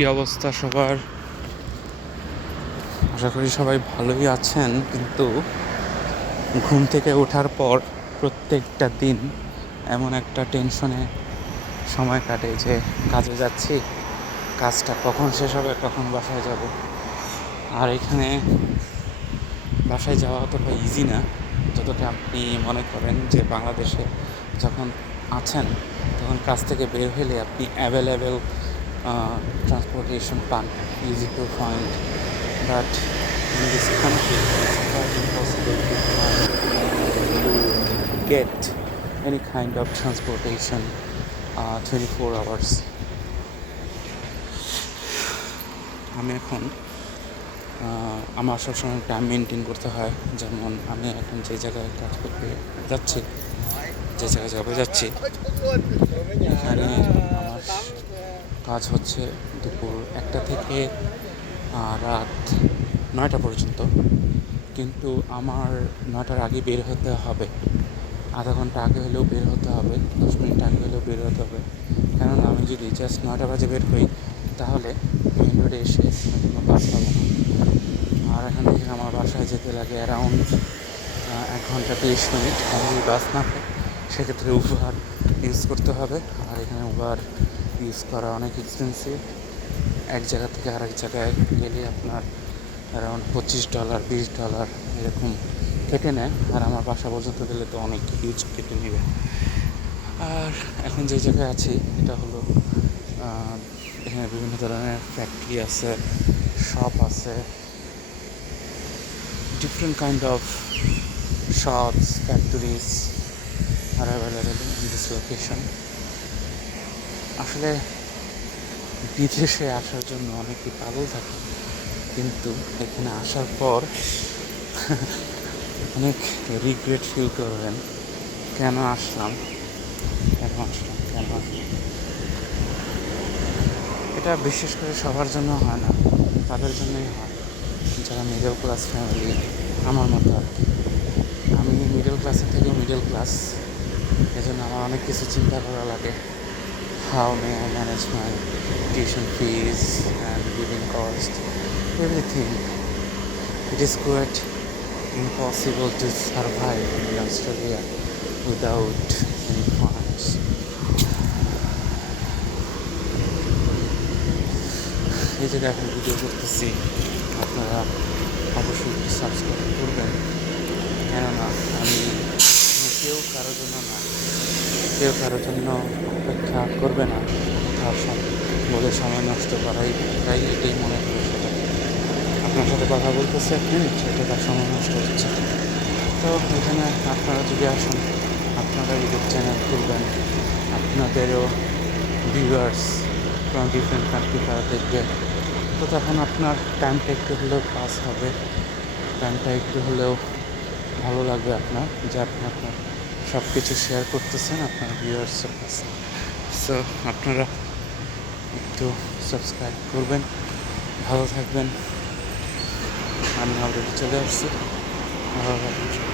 কি অবস্থা সবার? আশা করি সবাই ভালোই আছেন। কিন্তু ঘুম থেকে ওঠার পর প্রত্যেকটা দিন এমন একটা টেনশনে সময় কাটে যে কাজে যাচ্ছি, কাজটা কখন শেষ হবে, কখন বাসায় যাব। আর এখানে বাসায় যাওয়া অতটা ইজি না যতটা আপনি মনে করেন। যে বাংলাদেশে যখন আছেন তখন কাজ থেকে বের হলে আপনি available transportation pan, easy to find. But in this country, it's quite impossible to find, to get any kind of transportation 24 hours. আমি এখন আমার সবসময় টাইম মেনটেন করতে হয়। যেমন আমি এখন যে জায়গায় কাজ করতে যাচ্ছি, যে জায়গায় যাবে যাচ্ছি, এখানে আমার কাজ হচ্ছে দুপুর 1টা থেকে রাত 9টা পর্যন্ত। কিন্তু আমার 9টার আগে বের হতে হবে, আধা ঘন্টা আগে হলেও বের হতে হবে, 10 মিনিট আগে হলেও বের হতে হবে। কেননা আমি যদি জাস্ট 9টা বাজে বের হই তাহলে মেইন রোডে এসে কোনো বাস পাবো না। আর এখান থেকে আমার বাসায় যেতে লাগে অ্যারাউন্ড 1 ঘন্টা 30 মিনিট। আমি যদি বাস না পাই সেক্ষেত্রে উবার ইউজ করতে হবে। আর এখানে উবার ইউজ করা অনেক এক্সপেন্সিভ। এক জায়গা থেকে আরেক জায়গায় গেলে আপনার অ্যারাউন্ড $25 $20 এরকম কেটে নেয়। আর আমার বাসা পর্যন্ত গেলে তো অনেক হিউজ কেটে নেবে। আর এখন যে জায়গায় আছি এটা হলো এখানে বিভিন্ন ধরনের ফ্যাক্টরি আছে, শপ আছে, different kind of shops, factories are available in this location. আসলে বিদেশে আসার জন্য অনেকে পাগল থাকে, কিন্তু এখানে আসার পর অনেক রিগ্রেট ফিল করবেন। কেন আসলাম। এটা বিশেষ করে সবার জন্য হয় না, তাদের জন্যই হয় যারা মিডল ক্লাস ফ্যামিলি, আমার মতো আর কি। আমি মিডল ক্লাসের থেকেও মিডল ক্লাস, এজন্য আমার অনেক কিছু চিন্তা করা লাগে। How may I manage my tuition fees and living cost, everything. It is quite impossible to survive in Australia without any funds. এই জায়গায় এখন ভিডিও করতেছি, আপনারা অবশ্যই সাবস্ক্রাইব করবেন। কেননা আমি কেউ কারোর জন্য না, কেউ কারোর জন্য অপেক্ষা করবে না বলে সময় নষ্ট করাই, তাই এটাই মনে করি। সেটা আপনার সাথে কথা বলতেছে 1 মিনিট, সেটা তার সময় নষ্ট হচ্ছে। তো এখানে আপনারা যদি আসেন, আপনারা ইউটিউব চ্যানেল খুলবেন, আপনাদেরও ভিউয়ার্স ফ্রম ডিফারেন্ট কান্ট্রি তারা দেখবে। তো তখন আপনার টাইমটা একটু হলেও পাস হবে, টাইমটা একটু হলেও ভালো লাগবে আপনার, যে আপনি আপনার সব কিছু শেয়ার করতেছেন আপনার ভিউয়ার্সের কাছে। সো আপনারা একটু সাবস্ক্রাইব করবেন, ভালো থাকবেন। আমি অলরেডি চলে আসছি। ভালো থাকবেন।